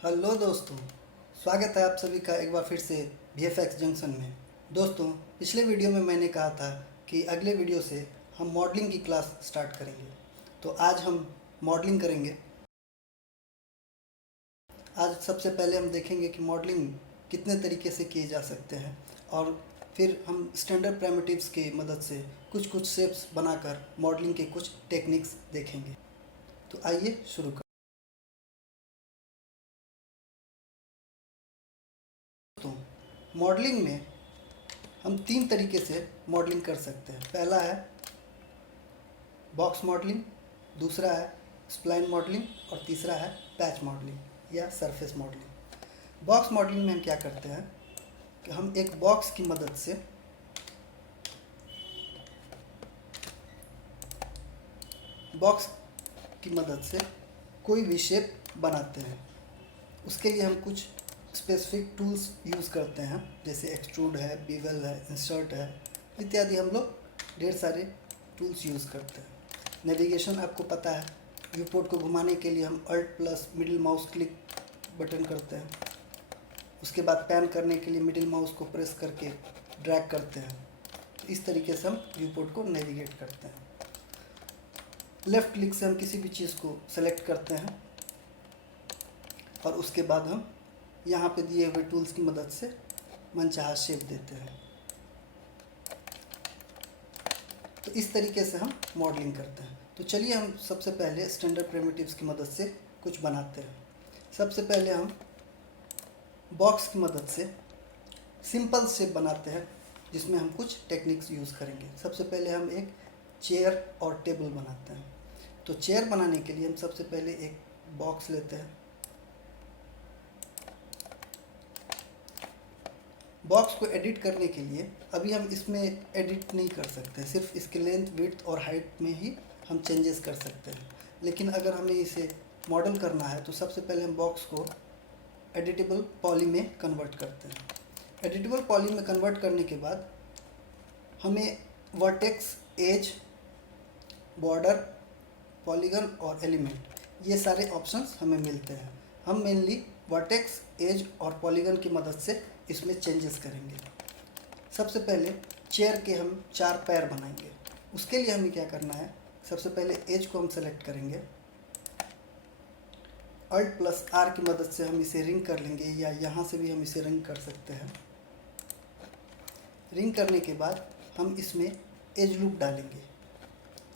Hello दोस्तों, स्वागत है आप सभी का एक बार फिर से VFX जंक्शन में। दोस्तों, पिछले वीडियो में मैंने कहा था कि अगले वीडियो से हम मॉडलिंग की क्लास स्टार्ट करेंगे। तो आज हम मॉडलिंग करेंगे। आज सबसे पहले हम देखेंगे कि मॉडलिंग कितने तरीके से किए जा सकते हैं और फिर हम स्टैंडर्ड प्राइमिटिव्स की मदद से कुछ कुछ शेप्स बनाकर मॉडलिंग के कुछ टेक्निक्स देखेंगे। तो आइए शुरू कर। तो मॉडलिंग में हम तीन तरीके से मॉडलिंग कर सकते हैं। पहला है बॉक्स मॉडलिंग, दूसरा है स्प्लाइन मॉडलिंग और तीसरा है पैच मॉडलिंग या सरफेस मॉडलिंग। बॉक्स मॉडलिंग में हम क्या करते हैं कि हम एक बॉक्स की मदद से कोई भी शेप बनाते हैं। उसके लिए हम कुछ स्पेसिफिक टूल्स यूज़ करते हैं, जैसे एक्सट्रूड है, बीवल है, इंसर्ट है इत्यादि। हम लोग ढेर सारे टूल्स यूज़ करते हैं। नेविगेशन आपको पता है, व्यू पोर्ट को घुमाने के लिए हम Alt plus middle mouse click button करते हैं। उसके बाद पैन करने के लिए मिडिल माउस को प्रेस करके ड्रैग करते हैं। तो इस तरीके से हम व्यू पोर्ट को नेविगेट करते हैं। लेफ़्ट क्लिक से हम किसी भी चीज़ को सेलेक्ट करते हैं और उसके बाद हम यहाँ पे दिए हुए टूल्स की मदद से मनचाहा शेप देते हैं। तो इस तरीके से हम मॉडलिंग करते हैं। तो चलिए हम सबसे पहले स्टैंडर्ड प्राइमिटिव्स की मदद से कुछ बनाते हैं। सबसे पहले हम बॉक्स की मदद से सिंपल शेप बनाते हैं, जिसमें हम कुछ टेक्निक्स यूज़ करेंगे। सबसे पहले हम एक चेयर और टेबल बनाते हैं। तो चेयर बनाने के लिए हम सबसे पहले एक बॉक्स लेते हैं। बॉक्स को एडिट करने के लिए अभी हम इसमें एडिट नहीं कर सकते, सिर्फ इसके लेंथ, विड्थ और हाइट में ही हम चेंजेस कर सकते हैं। लेकिन अगर हमें इसे मॉडल करना है तो सबसे पहले हम बॉक्स को एडिटेबल पॉली में कन्वर्ट करते हैं। एडिटेबल पॉली में कन्वर्ट करने के बाद हमें वर्टेक्स, एज, बॉर्डर, पॉलीगन और एलिमेंट ये सारे ऑप्शंस हमें मिलते हैं। हम मेनली वर्टेक्स, एज और पॉलीगन की मदद से इसमें चेंजेस करेंगे। सबसे पहले चेयर के हम 4 पैर बनाएंगे। उसके लिए हमें क्या करना है, सबसे पहले एज को हम सेलेक्ट करेंगे। अल्ट प्लस आर की मदद से हम इसे रिंग कर लेंगे, या यहाँ से भी हम इसे रिंग कर सकते हैं। रिंग करने के बाद हम इसमें एज लूप डालेंगे।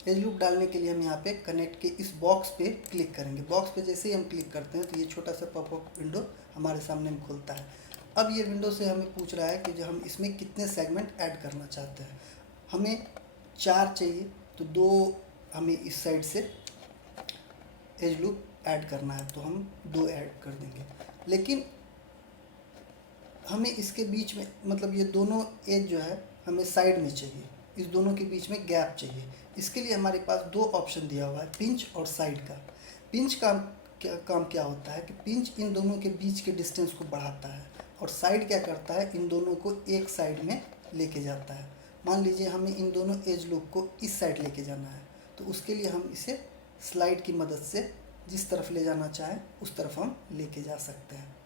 एज लूप डालने के लिए हम यहाँ पे कनेक्ट के इस बॉक्स पे क्लिक करेंगे। बॉक्स पे जैसे ही हम क्लिक करते हैं तो ये छोटा सा पॉपअप विंडो हमारे सामने में खुलता है। अब ये विंडो से हमें पूछ रहा है कि जो हम इसमें कितने सेगमेंट ऐड करना चाहते हैं। हमें 4 चाहिए, तो 2 हमें इस साइड से एज लूप ऐड करना है, तो हम 2 ऐड कर देंगे। लेकिन हमें इसके बीच में, मतलब ये दोनों एज जो है हमें साइड में चाहिए, इस दोनों के बीच में गैप चाहिए। इसके लिए हमारे पास 2 ऑप्शन दिया हुआ है, पिंच और साइड का। पिंच का काम क्या होता है कि पिंच इन दोनों के बीच के डिस्टेंस को बढ़ाता है, और साइड क्या करता है, इन दोनों को एक साइड में लेके जाता है। मान लीजिए हमें इन दोनों एज लूप को इस साइड लेके जाना है, तो उसके लिए हम इसे स्लाइड की मदद से जिस तरफ ले जाना चाहें उस तरफ हम लेके जा सकते हैं।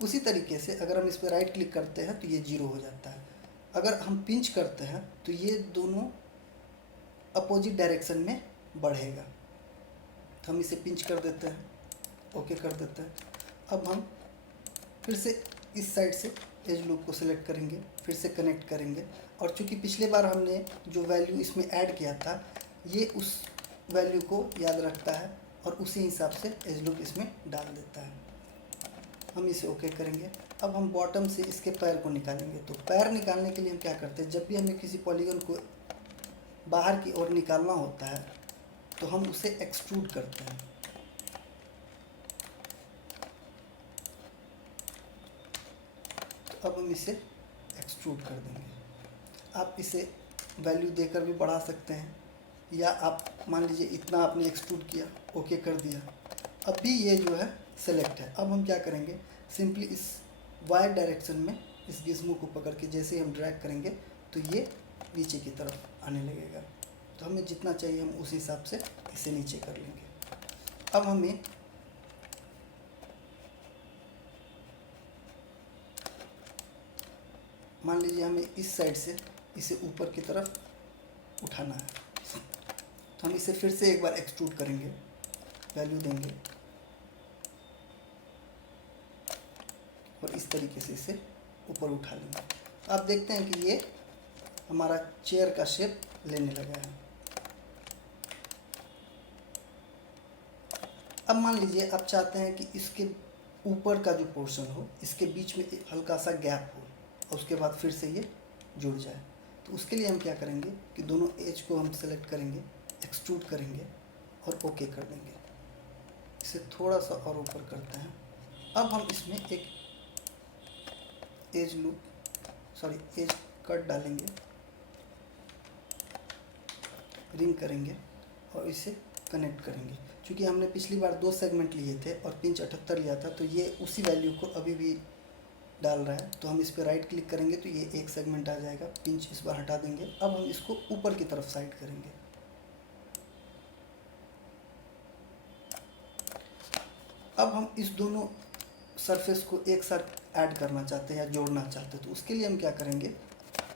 उसी तरीके से अगर हम इस पर राइट क्लिक करते हैं तो ये 0 हो जाता है। अगर हम पिंच करते हैं तो ये दोनों अपोजिट डायरेक्शन में बढ़ेगा। तो हम इसे पिंच कर देते हैं, ओके कर देते हैं। अब हम फिर से इस साइड से एज लूप को सिलेक्ट करेंगे, फिर से कनेक्ट करेंगे, और चूंकि पिछले बार हमने जो वैल्यू इसमें ऐड किया था ये उस वैल्यू को याद रखता है और उसी हिसाब से एज लूप इसमें डाल देता है। हम इसे ओके करेंगे। अब हम बॉटम से इसके पैर को निकालेंगे। तो पैर निकालने के लिए हम क्या करते हैं, जब भी हमें किसी पॉलीगन को बाहर की ओर निकालना होता है तो हम उसे एक्सट्रूड करते हैं। तो अब हम इसे एक्सट्रूड कर देंगे। आप इसे वैल्यू देकर भी बढ़ा सकते हैं, या आप मान लीजिए इतना आपने एक्सट्रूड किया, ओके कर दिया। अब भी ये जो है सेलेक्ट है। अब हम क्या करेंगे, सिंपली इस वाई डायरेक्शन में इस गिज्मो को पकड़ के जैसे ही हम ड्रैग करेंगे तो ये नीचे की तरफ आने लगेगा। तो हमें जितना चाहिए हम उस हिसाब से इसे नीचे कर लेंगे। अब हमें मान लीजिए हमें इस साइड से इसे ऊपर की तरफ उठाना है, तो हम इसे फिर से एक बार एक्सट्रूड करेंगे, वैल्यू देंगे और इस तरीके से इसे ऊपर उठा लेंगे। तो आप देखते हैं कि ये हमारा चेयर का शेप लेने लगा है। अब मान लीजिए आप चाहते हैं कि इसके ऊपर का जो पोर्शन हो, इसके बीच में एक हल्का सा गैप हो और उसके बाद फिर से ये जुड़ जाए। तो उसके लिए हम क्या करेंगे कि दोनों एज को हम सेलेक्ट करेंगे, एक्सट्रूड करेंगे और ओके कर देंगे। इसे थोड़ा सा और ऊपर करते हैं। अब हम इसमें एक एज कट डालेंगे, रिंग करेंगे और इसे कनेक्ट करेंगे। क्योंकि हमने पिछली बार 2 सेगमेंट लिए थे और पिंच 78 लिया था, तो ये उसी वैल्यू को अभी भी डाल रहा है। तो हम इस पर राइट क्लिक करेंगे तो ये एक सेगमेंट आ जाएगा, पिंच इस बार हटा देंगे। अब हम इसको ऊपर की तरफ साइड करेंगे। अब हम इस दोनों सरफेस को एक साथ ऐड करना चाहते हैं या जोड़ना चाहते हैं, तो उसके लिए हम क्या करेंगे,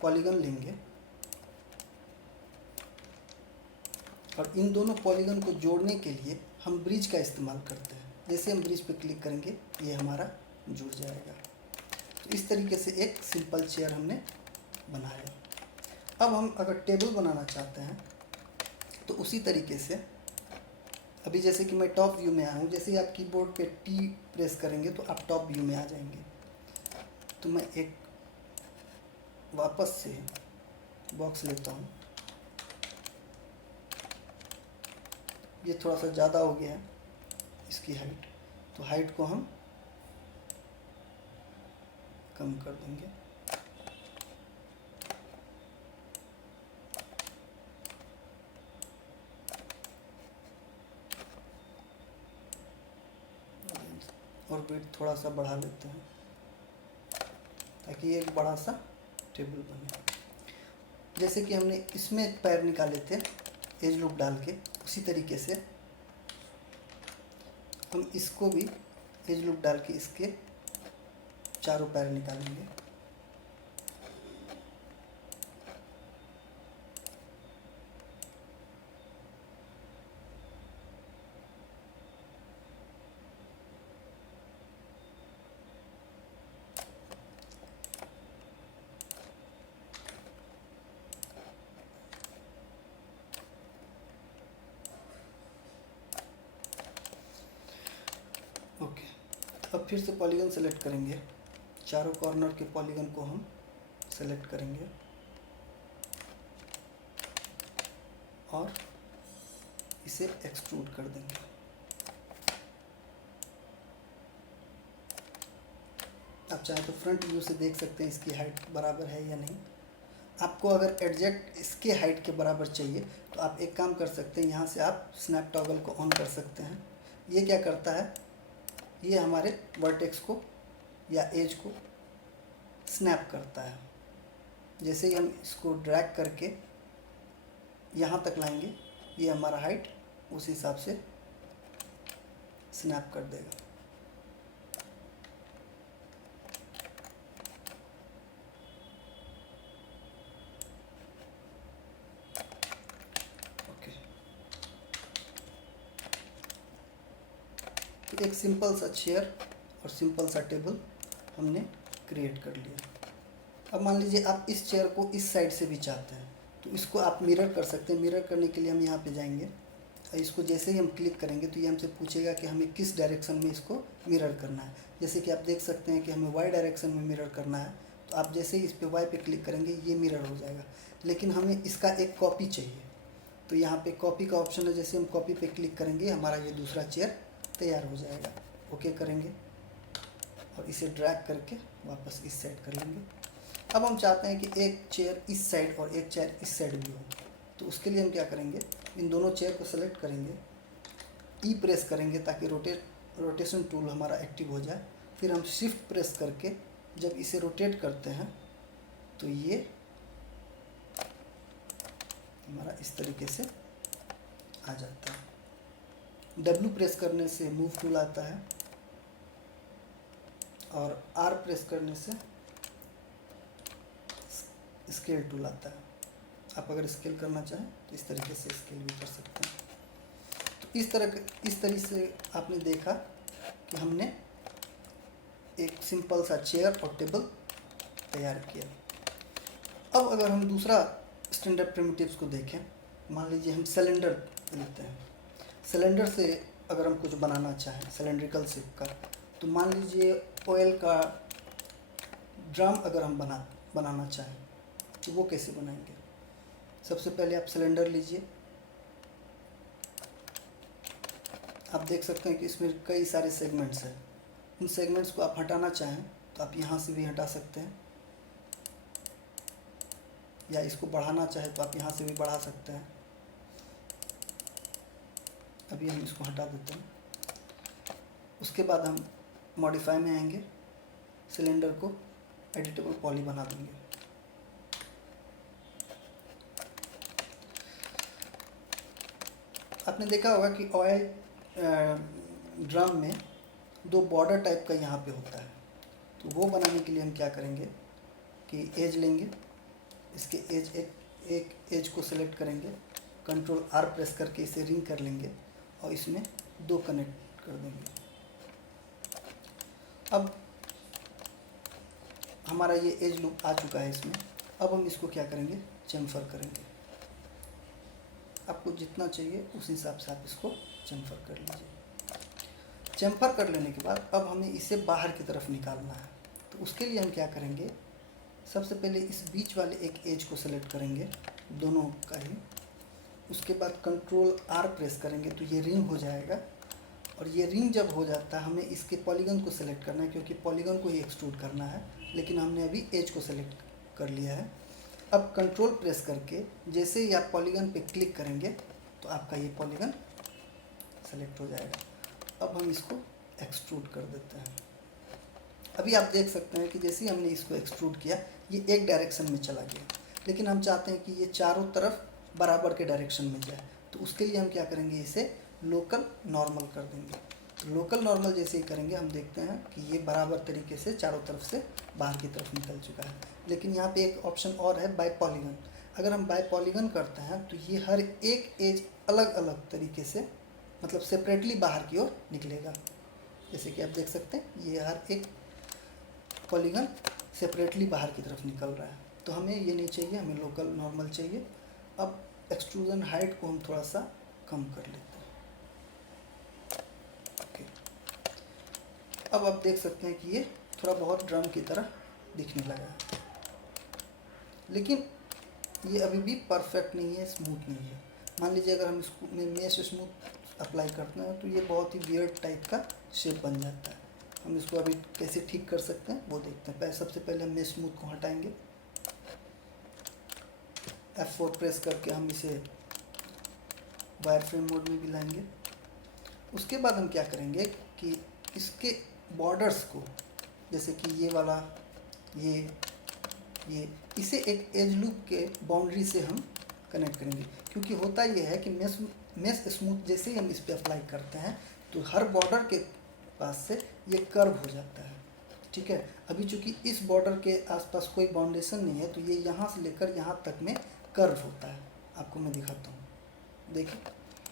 पॉलीगन लेंगे और इन दोनों पॉलीगन को जोड़ने के लिए हम ब्रिज का इस्तेमाल करते हैं। जैसे हम ब्रिज पे क्लिक करेंगे ये हमारा जुड़ जाएगा। तो इस तरीके से एक सिंपल चेयर हमने बनाया। अब हम अगर टेबल बनाना चाहते हैं तो उसी तरीके से, अभी जैसे कि मैं टॉप व्यू में आया हूँ, जैसे ही आप कीबोर्ड पे टी प्रेस करेंगे तो आप टॉप व्यू में आ जाएंगे। तो मैं एक वापस से बॉक्स लेता हूँ, ये थोड़ा सा ज़्यादा हो गया है इसकी हाइट, तो हाइट को हम कम कर देंगे। और विड्थ थोड़ा सा बढ़ा लेते हैं ताकि ये एक बड़ा सा टेबल बने। जैसे कि हमने इसमें पैर निकाले थे एज लूप डाल के, उसी तरीके से हम इसको भी एज लूप डाल के इसके चारों पैर निकालेंगे। ओके, अब फिर से पॉलीगन सेलेक्ट करेंगे, चारों कॉर्नर के पॉलीगन को हम सेलेक्ट करेंगे और इसे एक्सट्रूड कर देंगे। आप चाहें तो फ्रंट व्यू से देख सकते हैं इसकी हाइट बराबर है या नहीं। आपको अगर एग्जैक्ट इसके हाइट के बराबर चाहिए तो आप एक काम कर सकते हैं, यहाँ से आप स्नैप टॉगल को ऑन कर सकते हैं। ये क्या करता है, ये हमारे वर्टेक्स को या एज को स्नैप करता है। जैसे ही हम इसको ड्रैग करके यहाँ तक लाएंगे, ये हमारा हाइट उस हिसाब से स्नैप कर देगा। ओके, तो एक सिंपल सा चेयर और सिंपल सा टेबल हमने क्रिएट कर लिया। अब मान लीजिए आप इस चेयर को इस साइड से भी चाहते हैं, तो इसको आप मिरर कर सकते हैं। मिरर करने के लिए हम यहाँ पे जाएंगे और इसको जैसे ही हम क्लिक करेंगे तो ये हमसे पूछेगा कि हमें किस डायरेक्शन में इसको मिरर करना है। जैसे कि आप देख सकते हैं कि हमें वाई डायरेक्शन में मिरर करना है, तो आप जैसे ही इस पर वाई पे क्लिक करेंगे ये मिरर हो जाएगा। लेकिन हमें इसका एक कॉपी चाहिए, तो यहाँ पे कॉपी का ऑप्शन है। जैसे हम कॉपी पे क्लिक करेंगे हमारा ये दूसरा चेयर तैयार हो जाएगा। ओके करेंगे और इसे ड्रैग करके वापस इस साइड कर लेंगे। अब हम चाहते हैं कि एक चेयर इस साइड और एक चेयर इस साइड भी हो, तो उसके लिए हम क्या करेंगे, इन दोनों चेयर को सेलेक्ट करेंगे, ई प्रेस करेंगे ताकि रोटेशन टूल हमारा एक्टिव हो जाए। फिर हम शिफ्ट प्रेस करके जब इसे रोटेट करते हैं तो ये हमारा इस तरीके से आ जाता है। डब्ल्यू प्रेस करने से मूव टूल आता है और आर प्रेस करने से स्केल टूल आता है। आप अगर स्केल करना चाहें तो इस तरीके से स्केल भी कर सकते हैं। तो इस तरीके से आपने देखा कि हमने एक सिंपल सा चेयर और टेबल तैयार किया। अब अगर हम दूसरा स्टैंडर्ड प्रिमिटिव्स को देखें, मान लीजिए हम सिलेंडर लेते हैं। सिलेंडर से अगर हम कुछ बनाना चाहें सिलेंड्रिकल शेप का, तो मान लीजिए ऑयल का ड्रम अगर हम बनाना चाहें तो वो कैसे बनाएंगे। सबसे पहले आप सिलेंडर लीजिए। आप देख सकते हैं कि इसमें कई सारे सेगमेंट्स हैं। इन सेगमेंट्स को आप हटाना चाहें तो आप यहाँ से भी हटा सकते हैं, या इसको बढ़ाना चाहें तो आप यहाँ से भी बढ़ा सकते हैं। अभी हम इसको हटा देते हैं। उसके बाद हम मॉडिफाई में आएंगे, सिलेंडर को एडिटेबल पॉली बना देंगे। आपने देखा होगा कि ऑयल ड्रम में दो बॉर्डर टाइप का यहाँ पे होता है। तो वो बनाने के लिए हम क्या करेंगे कि एज लेंगे, इसके एक एज को सेलेक्ट करेंगे, कंट्रोल आर प्रेस करके इसे रिंग कर लेंगे और इसमें दो कनेक्ट कर देंगे। अब हमारा ये एज लूप आ चुका है इसमें। अब हम इसको क्या करेंगे, चेम्फर करेंगे। आपको जितना चाहिए उस हिसाब से आप इसको चेम्फर कर लीजिए। चेम्फर कर लेने के बाद अब हमें इसे बाहर की तरफ निकालना है। तो उसके लिए हम क्या करेंगे, सबसे पहले इस बीच वाले एक एज को सेलेक्ट करेंगे, दोनों का ही। उसके बाद कंट्रोल आर प्रेस करेंगे तो ये रिंग हो जाएगा। और ये रिंग जब हो जाता है हमें इसके पॉलीगन को सेलेक्ट करना है, क्योंकि पॉलीगन को ही एक्सट्रूड करना है, लेकिन हमने अभी एज को सेलेक्ट कर लिया है। अब कंट्रोल प्रेस करके जैसे ही आप पॉलीगन पे क्लिक करेंगे तो आपका ये पॉलीगन सेलेक्ट हो जाएगा। अब हम इसको एक्सट्रूड कर देते हैं। अभी आप देख सकते हैं कि जैसे ही हमने इसको एक्सट्रूड किया ये एक डायरेक्शन में चला गया, लेकिन हम चाहते हैं कि ये चारों तरफ बराबर के डायरेक्शन में जाए। तो उसके लिए हम क्या करेंगे, इसे लोकल नॉर्मल कर देंगे। तो लोकल नॉर्मल जैसे ही करेंगे हम देखते हैं कि ये बराबर तरीके से चारों तरफ से बाहर की तरफ निकल चुका है। लेकिन यहाँ पे एक ऑप्शन और है, बाय पॉलीगन। अगर हम बाय पॉलीगन करते हैं तो ये हर एक एज अलग अलग तरीके से, मतलब सेपरेटली बाहर की ओर निकलेगा। जैसे कि आप देख सकते हैं ये हर एक पॉलीगन सेपरेटली बाहर की तरफ निकल रहा है। तो हमें ये नहीं चाहिए, हमें लोकल नॉर्मल चाहिए। अब एक्सट्रूजन हाइट को हम थोड़ा सा कम कर लेते हैं। ओके, अब आप देख सकते हैं कि ये थोड़ा बहुत ड्रम की तरह दिखने लगा है, लेकिन ये अभी भी परफेक्ट नहीं है, स्मूथ नहीं है। मान लीजिए अगर हम इसको मेश स्मूथ अप्लाई करते हैं तो ये बहुत ही वियर्ड टाइप का शेप बन जाता है। हम इसको अभी कैसे ठीक कर सकते हैं वो देखते हैं। सबसे पहले हम मेश स्मूथ को हटाएंगे, F4 प्रेस करके हम इसे वायर फ्रेम मोड में भी लाएंगे। उसके बाद हम क्या करेंगे कि इसके बॉर्डर्स को, जैसे कि ये वाला, ये इसे एक एज लूप के बाउंड्री से हम कनेक्ट करेंगे। क्योंकि होता ये है कि मेश स्मूथ जैसे ही हम इस पर अप्लाई करते हैं तो हर बॉर्डर के पास से ये कर्व हो जाता है। ठीक है, अभी चूंकि इस बॉर्डर के आसपास कोई बाउंडेशन नहीं है तो ये यहाँ से लेकर यहाँ तक में कर्व होता है। आपको मैं दिखाता हूँ, देखिए,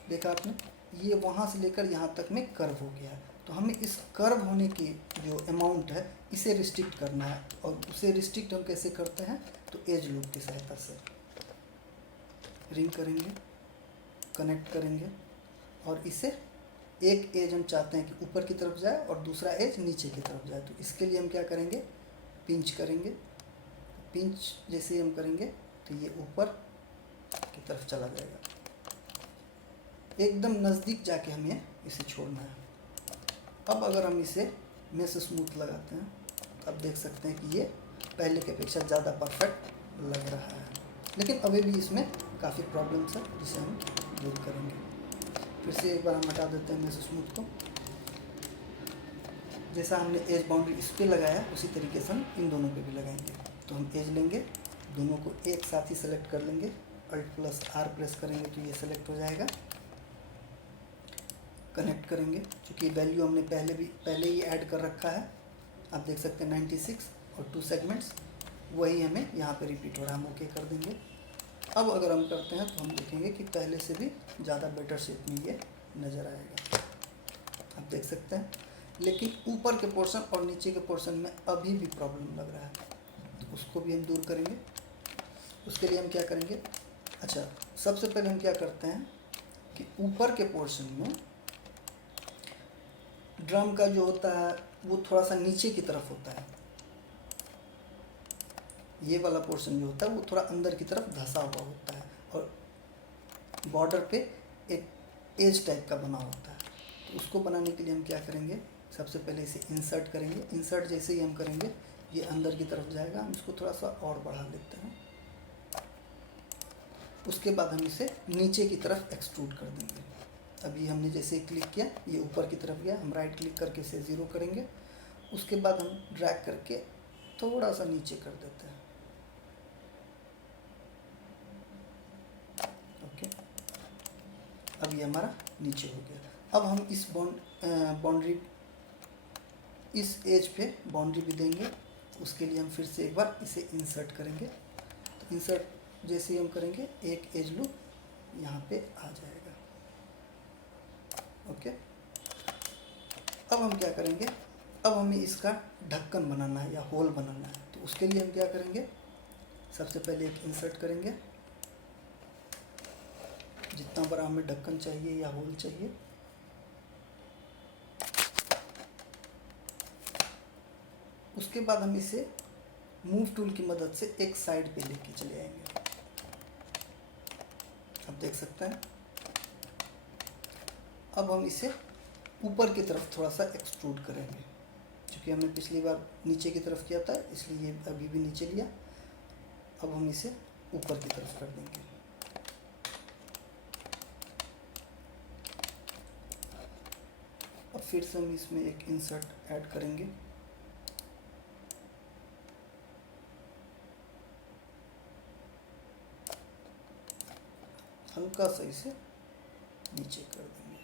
देखा आपने, ये वहाँ से लेकर यहाँ तक में कर्व हो गया है। तो हमें इस कर्व होने की जो अमाउंट है इसे रिस्ट्रिक्ट करना है। और उसे रिस्ट्रिक्ट हम कैसे करते हैं, तो एज लूप की सहायता से रिंग करेंगे, कनेक्ट करेंगे, और इसे एक एज हम चाहते हैं कि ऊपर की तरफ जाए और दूसरा एज नीचे की तरफ जाए। तो इसके लिए हम क्या करेंगे, पिंच करेंगे। पिंच जैसे ही हम करेंगे तो ये ऊपर की तरफ चला जाएगा। एकदम नज़दीक जाके हमें इसे छोड़ना है। अब अगर हम इसे मेश स्मूथ लगाते हैं तो आप देख सकते हैं कि ये पहले की अपेक्षा ज़्यादा परफेक्ट लग रहा है, लेकिन अभी भी इसमें काफ़ी प्रॉब्लम्स है जिसे हम दूर करेंगे। फिर से एक बार हम हटा देते हैं मेश स्मूथ को। जैसा हमने एज बाउंड्री इस पर लगाया उसी तरीके से हम इन दोनों पे भी लगाएंगे। तो हम एज लेंगे, दोनों को एक साथ ही सेलेक्ट कर लेंगे, Alt+R प्रेस करेंगे तो ये सेलेक्ट हो जाएगा। कनेक्ट करेंगे, क्योंकि वैल्यू हमने पहले ही ऐड कर रखा है। आप देख सकते हैं 96 और 2 सेगमेंट्स। वही हमें यहाँ पे रिपीट हो रहा है, हम ओके कर देंगे। अब अगर हम करते हैं तो हम देखेंगे कि पहले से भी ज़्यादा बेटर शेप में ये नज़र आएगा, आप देख सकते हैं। लेकिन ऊपर के पोर्शन और नीचे के पोर्शन में अभी भी प्रॉब्लम लग रहा है, तो उसको भी हम दूर करेंगे। उसके लिए हम क्या करेंगे, अच्छा सबसे पहले हम क्या करते हैं कि ऊपर के पोर्शन में ड्रम का जो होता है वो थोड़ा सा नीचे की तरफ होता है, ये वाला पोर्शन जो होता है वो थोड़ा अंदर की तरफ धंसा हुआ होता है और बॉर्डर पे एक एज टाइप का बना होता है। तो उसको बनाने के लिए हम क्या करेंगे, सबसे पहले इसे इंसर्ट करेंगे। इंसर्ट जैसे ही हम करेंगे ये अंदर की तरफ जाएगा, हम इसको थोड़ा सा और बढ़ा लेते हैं। उसके बाद हम इसे नीचे की तरफ एक्सट्रूड कर देंगे। अभी हमने जैसे ही क्लिक किया ये ऊपर की तरफ गया, हम राइट क्लिक करके इसे 0 करेंगे। उसके बाद हम ड्रैग करके थोड़ा सा नीचे कर देते हैं, ओके। अब ये हमारा नीचे हो गया। अब हम इस बाउंड्री, इस एज पे बाउंड्री भी देंगे। उसके लिए हम फिर से एक बार इसे इंसर्ट करेंगे। तो इंसर्ट जैसे ही हम करेंगे एक एज लूप यहाँ पे आ जाएगा, ओके। अब हम क्या करेंगे, अब हमें इसका ढक्कन बनाना है या होल बनाना है। तो उसके लिए हम क्या करेंगे, सबसे पहले एक इंसर्ट करेंगे, जितना बड़ा हमें ढक्कन चाहिए या होल चाहिए। उसके बाद हम इसे मूव टूल की मदद से एक साइड पे लेके चले आएंगे, आप देख सकते हैं। अब हम इसे ऊपर की तरफ थोड़ा सा एक्सट्रूड करेंगे, क्योंकि हमने पिछली बार नीचे की तरफ किया था इसलिए ये अभी भी नीचे लिया। अब हम इसे ऊपर की तरफ कर देंगे। अब फिर से हम इसमें एक इंसर्ट ऐड करेंगे। हल्का सा इसे नीचे कर देंगे।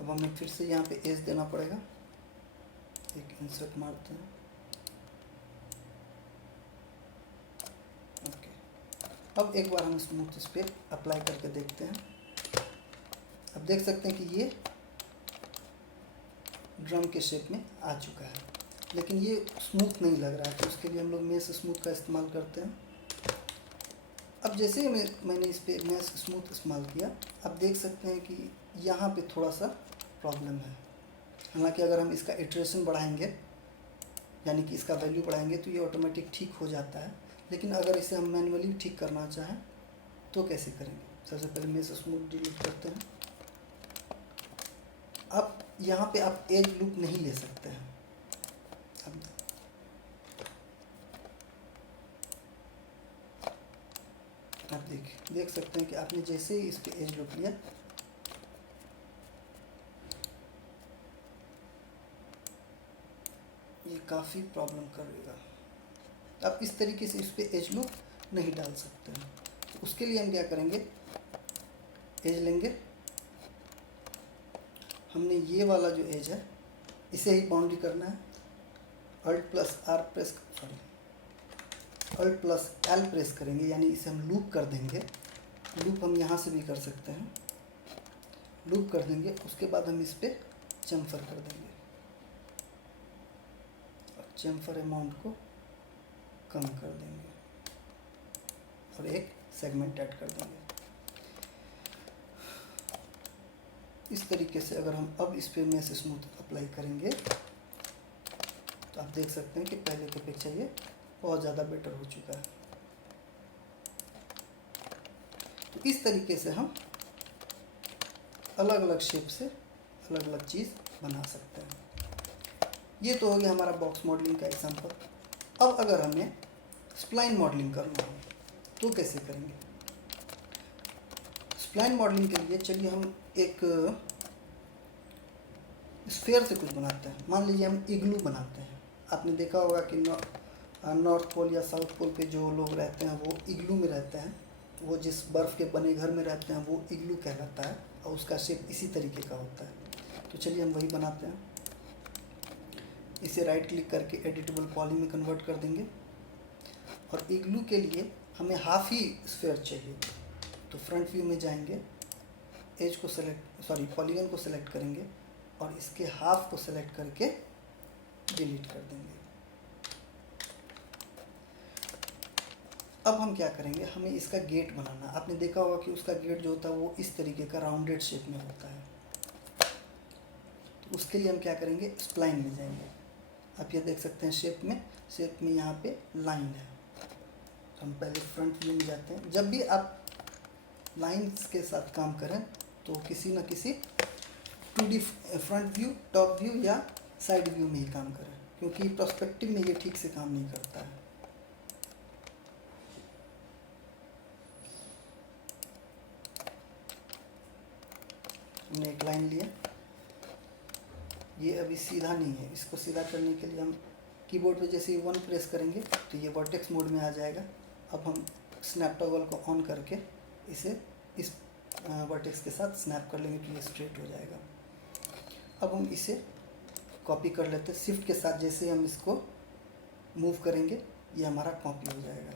अब हमें फिर से यहाँ पे एज देना पड़ेगा, एक इंसर्ट मारते हैं, ओके। अब एक बार हम स्मूथ इस पर अप्लाई करके देखते हैं। अब देख सकते हैं कि ये ड्रम के शेप में आ चुका है, लेकिन ये स्मूथ नहीं लग रहा है। तो उसके लिए हम लोग मेश स्मूथ का इस्तेमाल करते हैं। अब जैसे ही मैंने इस पर मेश स्मूथ इस्तेमाल किया, आप देख सकते हैं कि यहाँ पे थोड़ा सा प्रॉब्लम है। हालांकि अगर हम इसका इटरेशन बढ़ाएंगे, यानी कि इसका वैल्यू बढ़ाएंगे, तो ये ऑटोमेटिक ठीक हो जाता है। लेकिन अगर इसे हम मैन्युअली ठीक करना चाहें तो कैसे करेंगे, सबसे पहले मेश स्मूथ डिलीट करते हैं। अब यहाँ पे आप एज लूप नहीं ले सकते हैं। अब आप देख सकते हैं कि आपने जैसे ही इस पे एज लूप लिया, ये काफ़ी प्रॉब्लम करेगा। आप इस तरीके से इस पे एज लूप नहीं डाल सकते हैं। तो उसके लिए हम क्या करेंगे, एज लेंगे, हमने ये वाला जो एज है इसे ही बाउंड्री करना है। अल्ट प्लस एल प्रेस करेंगे, यानी इसे हम लूप कर देंगे। लूप हम यहाँ से भी कर सकते हैं, लूप कर देंगे। उसके बाद हम इस पर चम्फर कर देंगे और चम्फर अमाउंट को कम कर देंगे और एक सेगमेंट ऐड कर देंगे। इस तरीके से अगर हम अब इस पे मेश स्मूथ अप्लाई करेंगे तो आप देख सकते हैं कि पहले की अपेक्षा ये बहुत ज़्यादा बेटर हो चुका है। तो इस तरीके से हम अलग अलग शेप से अलग अलग चीज़ बना सकते हैं। ये तो हो गया हमारा बॉक्स मॉडलिंग का एग्जांपल। अब अगर हमें स्प्लाइन मॉडलिंग करना हो तो कैसे करेंगे। स्प्लाइन मॉडलिंग के लिए चलिए हम एक स्फीयर से कुछ बनाते हैं। मान लीजिए हम इग्लू बनाते हैं। आपने देखा होगा कि नॉर्थ पोल या साउथ पोल पे जो लोग रहते हैं वो इग्लू में रहते हैं। वो जिस बर्फ़ के बने घर में रहते हैं वो इग्लू कहलाता है और उसका शेप इसी तरीके का होता है। तो चलिए हम वही बनाते हैं। इसे राइट क्लिक करके एडिटेबल पॉली में कन्वर्ट कर देंगे। और इग्लू के लिए हमें हाफ ही स्फीयर चाहिए, तो फ्रंट व्यू में जाएंगे, एज को पॉलीगन को सेलेक्ट करेंगे और इसके हाफ को सेलेक्ट करके डिलीट कर देंगे। अब हम क्या करेंगे, हमें इसका गेट बनाना। आपने देखा होगा कि उसका गेट जो होता है वो इस तरीके का राउंडेड शेप में होता है। तो उसके लिए हम क्या करेंगे, स्प्लाइन में जाएंगे। आप ये देख सकते हैं शेप में यहाँ पे लाइन है। तो हम पहले फ्रंट व्यू में जाते हैं। जब भी आप लाइंस के साथ काम करें तो किसी न किसी 2D front view, top view या साइड व्यू में ही काम करें, क्योंकि पर्सपेक्टिव में ये ठीक से काम नहीं करता है। हमने एक लाइन लिया, ये अभी सीधा नहीं है, इसको सीधा करने के लिए हम कीबोर्ड पे जैसे ही 1 प्रेस करेंगे तो ये वर्टेक्स मोड में आ जाएगा। अब हम स्नैप टॉगल को ऑन करके इसे इस वर्टेक्स के साथ स्नैप कर लेंगे तो ये स्ट्रेट हो जाएगा। अब हम इसे कॉपी कर लेते हैं, शिफ्ट के साथ जैसे हम इसको मूव करेंगे ये हमारा कॉपी हो जाएगा।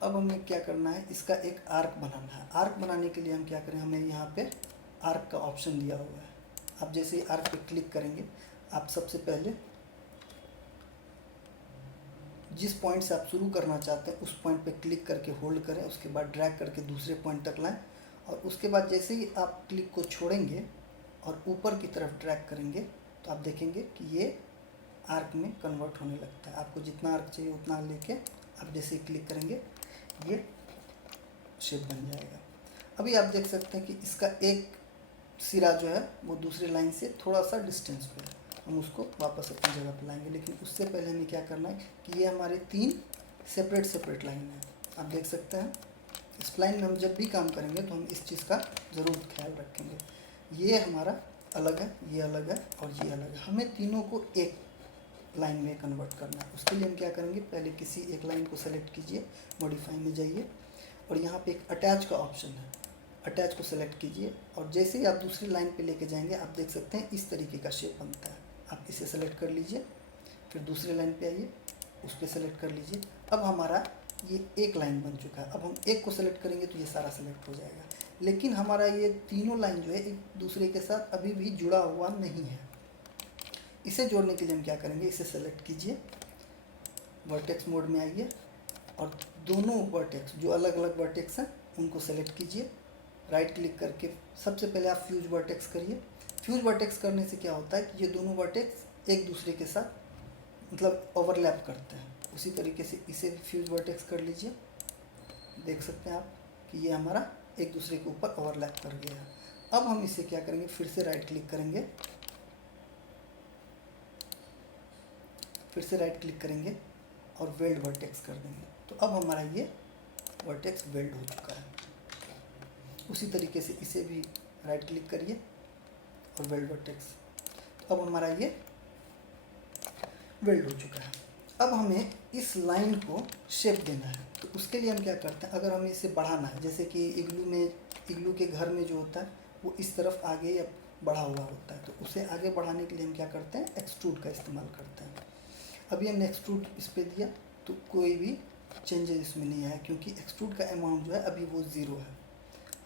अब हमें क्या करना है, इसका एक आर्क बनाना है। आर्क बनाने के लिए हम क्या करें, हमें यहाँ पे आर्क का ऑप्शन दिया हुआ है। आप जैसे ही आर्क पे क्लिक करेंगे, आप सबसे पहले जिस पॉइंट से आप शुरू करना चाहते हैं उस पॉइंट पे क्लिक करके होल्ड करें, उसके बाद ड्रैग करके दूसरे पॉइंट तक लाएं और उसके बाद जैसे ही आप क्लिक को छोड़ेंगे और ऊपर की तरफ ड्रैग करेंगे तो आप देखेंगे कि ये आर्क में कन्वर्ट होने लगता है। आपको जितना आर्क चाहिए उतना लेके आप जैसे ही क्लिक करेंगे ये शेप बन जाएगा। अभी आप देख सकते हैं कि इसका एक सिरा जो है वो दूसरी लाइन से थोड़ा सा डिस्टेंस पे है। हम उसको वापस अपनी जगह पर लाएंगे, लेकिन उससे पहले हमें क्या करना है कि ये हमारे 3 सेपरेट लाइन है। आप देख सकते हैं स्प्लाइन में हम जब भी काम करेंगे तो हम इस चीज़ का ज़रूर ख्याल रखेंगे। ये हमारा अलग है, ये अलग है और ये अलग है। हमें तीनों को एक लाइन में कन्वर्ट करना है। उसके लिए हम क्या करेंगे, पहले किसी एक लाइन को सेलेक्ट कीजिए, मॉडिफाई में जाइए और यहाँ पे एक अटैच का ऑप्शन है, अटैच को सेलेक्ट कीजिए और जैसे ही आप दूसरी लाइन पे लेके जाएंगे आप देख सकते हैं इस तरीके का शेप बनता है। आप इसे सेलेक्ट कर लीजिए, फिर दूसरी लाइन पे आइए, उस पर सेलेक्ट कर लीजिए। अब हमारा ये एक लाइन बन चुका है। अब हम एक को सेलेक्ट करेंगे तो ये सारा सेलेक्ट हो जाएगा, लेकिन हमारा ये तीनों लाइन जो है एक दूसरे के साथ अभी भी जुड़ा हुआ नहीं है। इसे जोड़ने के लिए हम क्या करेंगे, इसे सेलेक्ट कीजिए, वर्टेक्स मोड में आइए और दोनों वर्टेक्स जो अलग अलग वर्टेक्स हैं उनको सेलेक्ट कीजिए। राइट क्लिक करके सबसे पहले आप फ्यूज वर्टेक्स करिए। फ्यूज वर्टेक्स करने से क्या होता है कि ये दोनों वर्टेक्स एक दूसरे के साथ मतलब ओवरलैप करते हैं। उसी तरीके से इसे भी फ्यूज वर्टेक्स कर लीजिए। देख सकते हैं आप कि ये हमारा एक दूसरे के ऊपर ओवरलैप कर गया है। अब हम इसे क्या करेंगे, फिर से राइट क्लिक करेंगे, फिर से राइट क्लिक करेंगे और वेल्ड वर्टेक्स कर देंगे। तो अब हमारा ये वर्टेक्स वेल्ड हो चुका है। उसी तरीके से इसे भी राइट क्लिक करिए और वेल्ड वर्टेक्स। तो अब हमारा ये वेल्ड हो चुका है। अब हमें इस लाइन को शेप देना है, तो उसके लिए हम क्या करते हैं, अगर हमें इसे बढ़ाना है, जैसे कि इग्लू के घर में जो होता है वो इस तरफ आगे या बढ़ा हुआ होता है, तो उसे आगे बढ़ाने के लिए हम क्या करते हैं, एक्सट्रूड का इस्तेमाल करते हैं। अभी हमने एक्सट्रूड इस पर दिया तो कोई भी चेंजेस इसमें नहीं आया, क्योंकि एक्सट्रूड का अमाउंट जो है अभी वो 0 है।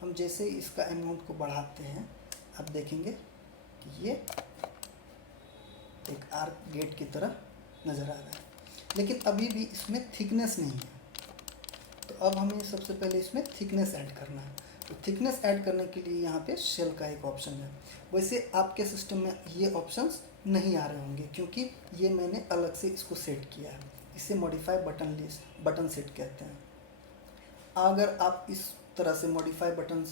हम जैसे ही इसका अमाउंट को बढ़ाते हैं आप देखेंगे कि ये एक आर्क गेट की तरह नज़र आ रहा है, लेकिन अभी भी इसमें थिकनेस नहीं है। तो अब हमें सबसे पहले इसमें थिकनेस ऐड करना है। तो थिकनेस ऐड करने के लिए यहाँ पे शेल का एक ऑप्शन है। वैसे आपके सिस्टम में ये ऑप्शंस नहीं आ रहे होंगे, क्योंकि ये मैंने अलग से इसको सेट किया है। इसे मॉडिफाई बटन सेट कहते हैं। अगर आप इस तरह से मॉडिफाई बटन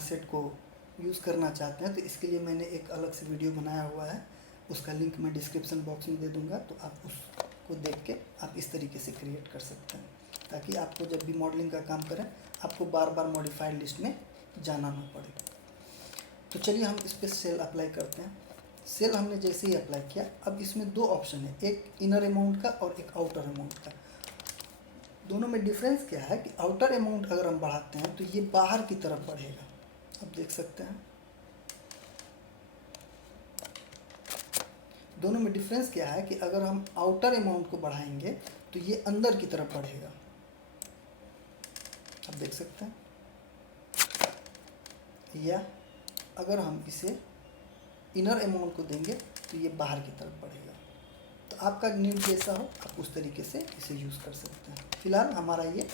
सेट को यूज़ करना चाहते हैं तो इसके लिए मैंने एक अलग से वीडियो बनाया हुआ है, उसका लिंक मैं डिस्क्रिप्शन बॉक्स में दे दूंगा, तो आप उसको देख के आप इस तरीके से क्रिएट कर सकते हैं, ताकि आपको जब भी मॉडलिंग का काम करें आपको बार बार मॉडिफाइड लिस्ट में जाना ना पड़े। तो चलिए हम इस पर सेल अप्लाई करते हैं। सेल हमने जैसे ही अप्लाई किया, अब इसमें 2 ऑप्शन है, एक इनर अमाउंट का और एक आउटर अमाउंट का। दोनों में डिफरेंस क्या है कि आउटर अमाउंट अगर हम बढ़ाते हैं तो ये बाहर की तरफ बढ़ेगा, आप देख सकते हैं। दोनों में डिफरेंस क्या है कि अगर हम आउटर अमाउंट को बढ़ाएंगे तो ये अंदर की तरफ बढ़ेगा, आप देख सकते हैं, या अगर हम इसे इनर अमाउंट को देंगे तो ये बाहर की तरफ बढ़ेगा। तो आपका नीड जैसा हो आप उस तरीके से इसे यूज़ कर सकते हैं। फिलहाल हमारा ये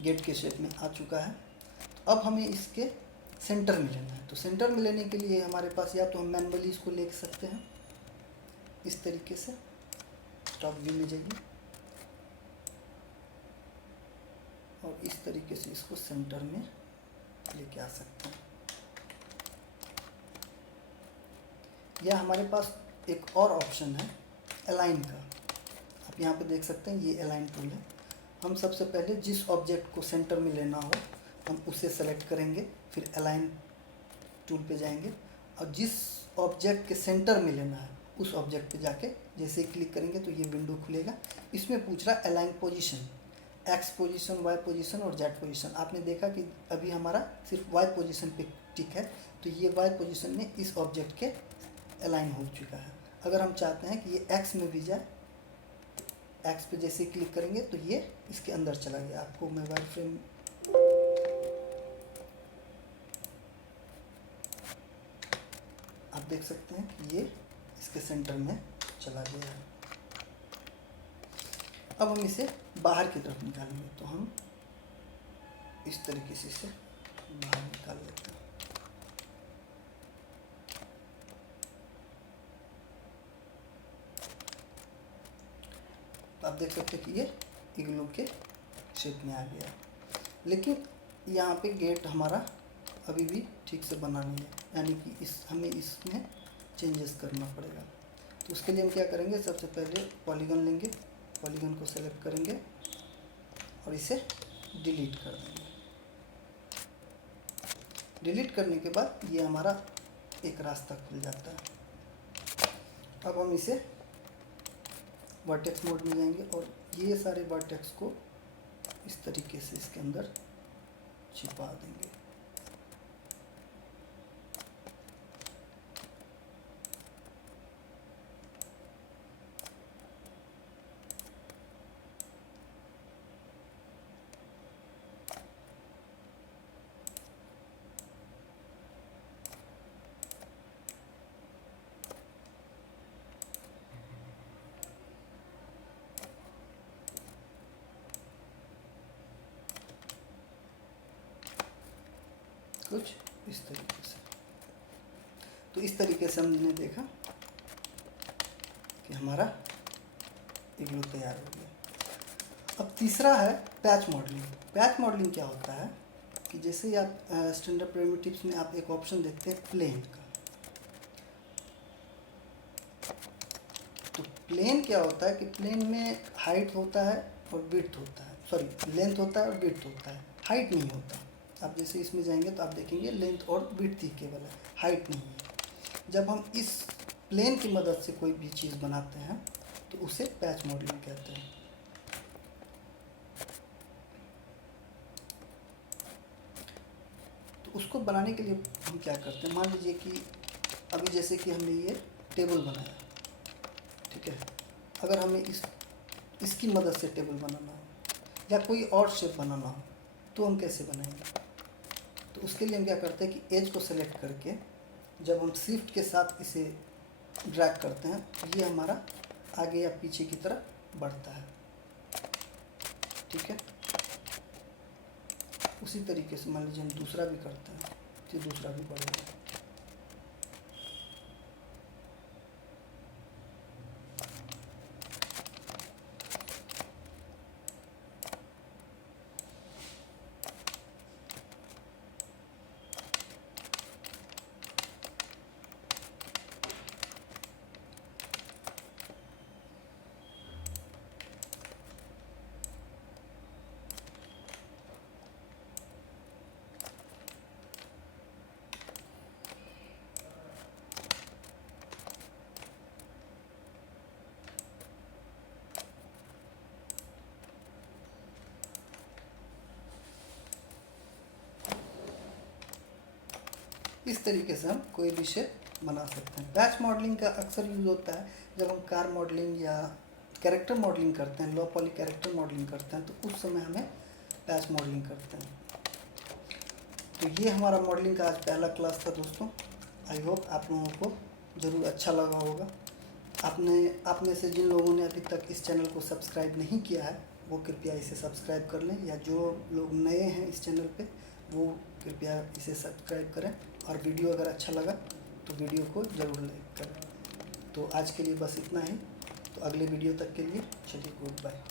गेट के शेप में आ चुका है। तो अब हमें इसके सेंटर में लेना है। तो सेंटर में लेने के लिए हमारे पास या तो हम मैनुअली इसको ले सकते हैं इस तरीके से, टॉप व्यू में जाइए और इस तरीके से इसको सेंटर में लेके आ सकते हैं। या हमारे पास एक और ऑप्शन है अलाइन का, आप यहाँ पे देख सकते हैं, ये अलाइन टूल है। हम सबसे पहले जिस ऑब्जेक्ट को सेंटर में लेना हो हम उसे सेलेक्ट करेंगे, फिर अलाइन टूल पे जाएंगे और जिस ऑब्जेक्ट के सेंटर में लेना है उस ऑब्जेक्ट पे जाके जैसे ही क्लिक करेंगे तो ये विंडो खुलेगा। इसमें पूछ रहा है align position, X position, Y position और जेड पोजीशन। आपने देखा कि अभी हमारा सिर्फ वाई पोजीशन पे टिक है, तो ये वाई पोजीशन में इस ऑब्जेक्ट के अलाइन हो चुका है। अगर हम चाहते हैं कि ये एक्स में भी जाए, एक्स पे जैसे ही क्लिक करेंगे तो ये इसके अंदर चला गया। आपको मैं वायर फ्रेम आप देख सकते हैं कि ये इसके सेंटर में चला गया है। अब हम इसे बाहर की तरफ निकालेंगे, तो हम इस तरीके से इसे बाहर निकाल लेते हैं। आप देख सकते हैं कि ये इग्लू के शेप में आ गया, लेकिन यहाँ पे गेट हमारा अभी भी ठीक से बना नहीं है, यानी कि हमें इसमें चेंजेस करना पड़ेगा। तो उसके लिए हम क्या करेंगे, सबसे पहले पॉलीगन लेंगे, पॉलीगन को सेलेक्ट करेंगे और इसे डिलीट कर देंगे। डिलीट करने के बाद ये हमारा एक रास्ता खुल जाता है। अब हम इसे वर्टेक्स मोड में जाएंगे और ये सारे वर्टेक्स को इस तरीके से इसके अंदर छिपा देंगे। कुछ इस तरीके से। तो इस तरीके से हमने देखा कि हमारा इग्लू तैयार हो गया। अब तीसरा है पैच मॉडलिंग। पैच मॉडलिंग क्या होता है कि जैसे ही आप स्टैंडर्ड प्रिमिटिव्स में आप एक ऑप्शन देखते हैं प्लेन का। तो प्लेन क्या होता है कि प्लेन में हाइट होता है और विड्थ होता है, सॉरी लेंथ होता है और विड्थ होता है, हाइट नहीं होता। आप जैसे इसमें जाएंगे तो आप देखेंगे लेंथ और विड्थ ही केवल है, हाइट नहीं है। जब हम इस प्लेन की मदद से कोई भी चीज़ बनाते हैं तो उसे पैच मॉडलिंग कहते हैं। तो उसको बनाने के लिए हम क्या करते हैं, मान लीजिए कि अभी जैसे कि हमने ये टेबल बनाया, ठीक है। अगर हमें इसकी मदद से टेबल बनाना हो या कोई और शेप बनाना हो तो हम कैसे बनाएंगे। तो उसके लिए हम क्या करते हैं कि एज को सेलेक्ट करके जब हम शिफ्ट के साथ इसे ड्रैग करते हैं तो ये हमारा आगे या पीछे की तरफ बढ़ता है, ठीक है। उसी तरीके से मान लीजिए हम दूसरा भी करते हैं तो दूसरा भी बढ़ेगा। इस तरीके से हम कोई भी शेप बना सकते हैं। पैच मॉडलिंग का अक्सर यूज़ होता है जब हम कार मॉडलिंग या कैरेक्टर मॉडलिंग करते हैं, लो पॉली कैरेक्टर मॉडलिंग करते हैं, तो उस समय हमें पैच मॉडलिंग करते हैं। तो ये हमारा मॉडलिंग का आज पहला क्लास था दोस्तों। आई होप आप लोगों को ज़रूर अच्छा लगा होगा। आप में से जिन लोगों ने अभी तक इस चैनल को सब्सक्राइब नहीं किया है वो कृपया इसे सब्सक्राइब कर लें, या जो लोग नए हैं इस चैनल पे वो कृपया इसे सब्सक्राइब करें, और वीडियो अगर अच्छा लगा तो वीडियो को ज़रूर लाइक करें। तो आज के लिए बस इतना ही। तो अगले वीडियो तक के लिए चलिए गुड बाय।